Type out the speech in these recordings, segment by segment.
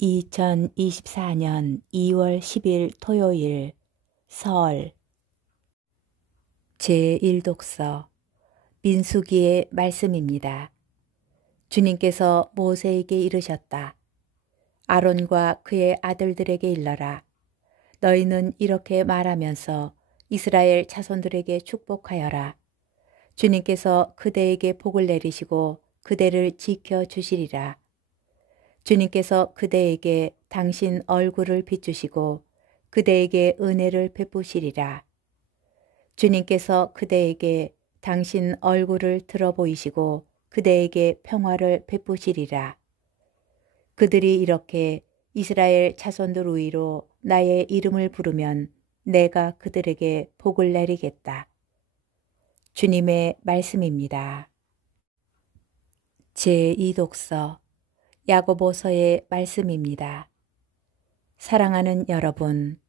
2024년 2월 10일 토요일 설 제1독서 민수기의 말씀입니다. 주님께서 모세에게 이르셨다. 아론과 그의 아들들에게 일러라. 너희는 이렇게 말하면서 이스라엘 자손들에게 축복하여라. 주님께서 그대에게 복을 내리시고 그대를 지켜주시리라. 주님께서 그대에게 당신 얼굴을 비추시고 그대에게 은혜를 베푸시리라. 주님께서 그대에게 당신 얼굴을 들어 보이시고 그대에게 평화를 베푸시리라. 그들이 이렇게 이스라엘 자손들 위로 나의 이름을 부르면 내가 그들에게 복을 내리겠다. 주님의 말씀입니다. 제2독서 야고보서의 말씀입니다. 사랑하는 여러분,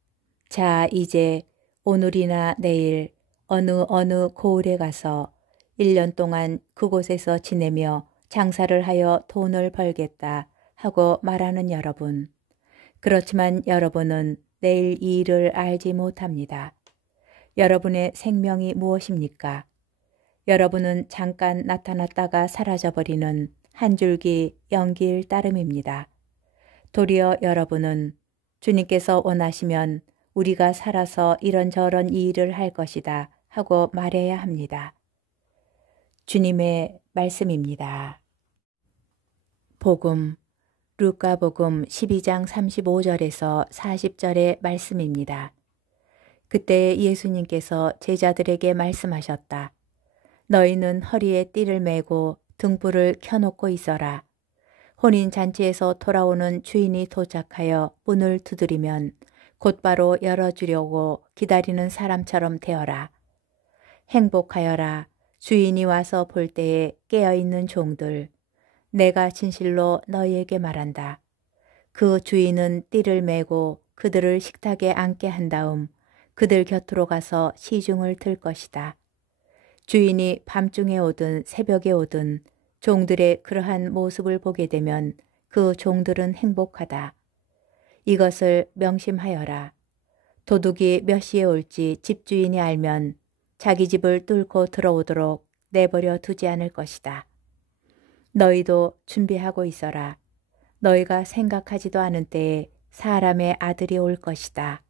자 이제 오늘이나 내일 어느 고을에 가서 1년 동안 그곳에서 지내며 장사를 하여 돈을 벌겠다 하고 말하는 여러분. 그렇지만 여러분은 내일 이 일을 알지 못합니다. 여러분의 생명이 무엇입니까? 여러분은 잠깐 나타났다가 사라져버리는 한 줄기 연기일 따름입니다. 도리어 여러분은 주님께서 원하시면 우리가 살아서 이런저런 이 일을 할 것이다 하고 말해야 합니다. 주님의 말씀입니다. 복음, 루카복음 12장 35절에서 40절의 말씀입니다. 그때 예수님께서 제자들에게 말씀하셨다. 너희는 허리에 띠를 메고 등불을 켜놓고 있어라. 혼인잔치에서 돌아오는 주인이 도착하여 문을 두드리면 곧바로 열어주려고 기다리는 사람처럼 되어라. 행복하여라. 주인이 와서 볼 때에 깨어있는 종들. 내가 진실로 너희에게 말한다. 그 주인은 띠를 메고 그들을 식탁에 앉게 한 다음 그들 곁으로 가서 시중을 들 것이다. 주인이 밤중에 오든 새벽에 오든 종들의 그러한 모습을 보게 되면 그 종들은 행복하다. 이것을 명심하여라. 도둑이 몇 시에 올지 집주인이 알면 자기 집을 뚫고 들어오도록 내버려 두지 않을 것이다. 너희도 준비하고 있어라. 너희가 생각하지도 않은 때에 사람의 아들이 올 것이다.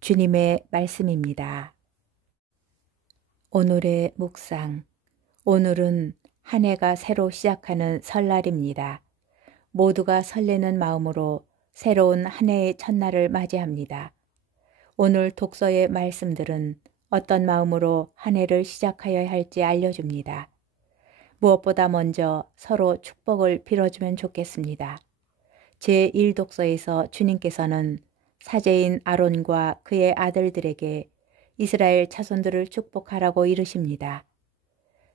주님의 말씀입니다. 오늘의 묵상. 오늘은 한 해가 새로 시작하는 설날입니다. 모두가 설레는 마음으로 새로운 한 해의 첫날을 맞이합니다. 오늘 독서의 말씀들은 어떤 마음으로 한 해를 시작하여야 할지 알려줍니다. 무엇보다 먼저 서로 축복을 빌어주면 좋겠습니다. 제1독서에서 주님께서는 사제인 아론과 그의 아들들에게 이스라엘 자손들을 축복하라고 이르십니다.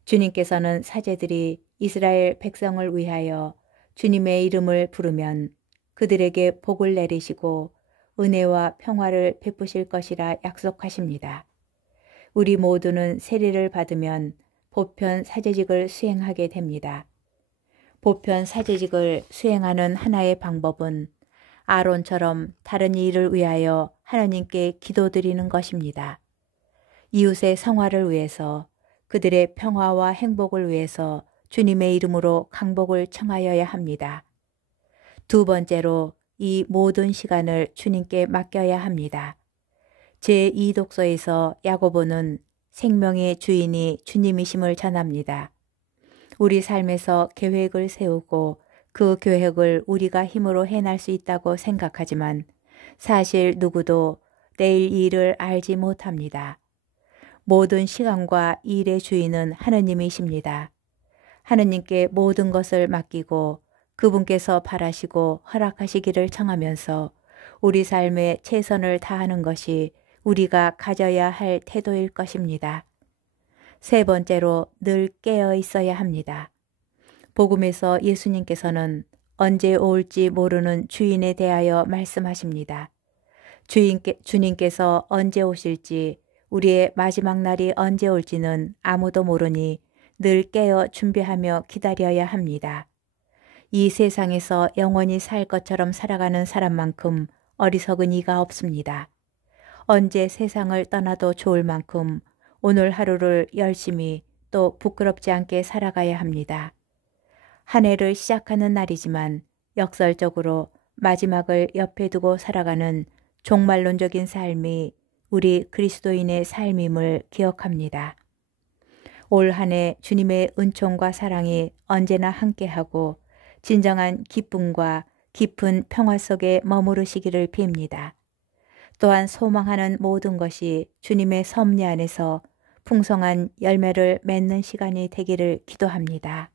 주님께서는 사제들이 이스라엘 백성을 위하여 주님의 이름을 부르면 그들에게 복을 내리시고 은혜와 평화를 베푸실 것이라 약속하십니다. 우리 모두는 세례를 받으면 보편 사제직을 수행하게 됩니다. 보편 사제직을 수행하는 하나의 방법은 아론처럼 다른 일을 위하여 하나님께 기도드리는 것입니다. 이웃의 성화를 위해서 그들의 평화와 행복을 위해서 주님의 이름으로 강복을 청하여야 합니다. 두 번째로 이 모든 시간을 주님께 맡겨야 합니다. 제2독서에서 야고보는 생명의 주인이 주님이심을 전합니다. 우리 삶에서 계획을 세우고 그 계획을 우리가 힘으로 해낼 수 있다고 생각하지만 사실 누구도 내일 일을 알지 못합니다. 모든 시간과 일의 주인은 하느님이십니다. 하느님께 모든 것을 맡기고 그분께서 바라시고 허락하시기를 청하면서 우리 삶에 최선을 다하는 것이 우리가 가져야 할 태도일 것입니다. 세 번째로 늘 깨어 있어야 합니다. 복음에서 예수님께서는 언제 올지 모르는 주인에 대하여 말씀하십니다. 주님께서 언제 오실지 우리의 마지막 날이 언제 올지는 아무도 모르니 늘 깨어 준비하며 기다려야 합니다. 이 세상에서 영원히 살 것처럼 살아가는 사람만큼 어리석은 이가 없습니다. 언제 세상을 떠나도 좋을 만큼 오늘 하루를 열심히 또 부끄럽지 않게 살아가야 합니다. 한 해를 시작하는 날이지만 역설적으로 마지막을 옆에 두고 살아가는 종말론적인 삶이 우리 그리스도인의 삶임을 기억합니다. 올 한 해 주님의 은총과 사랑이 언제나 함께하고 진정한 기쁨과 깊은 평화 속에 머무르시기를 빕니다. 또한 소망하는 모든 것이 주님의 섭리 안에서 풍성한 열매를 맺는 시간이 되기를 기도합니다.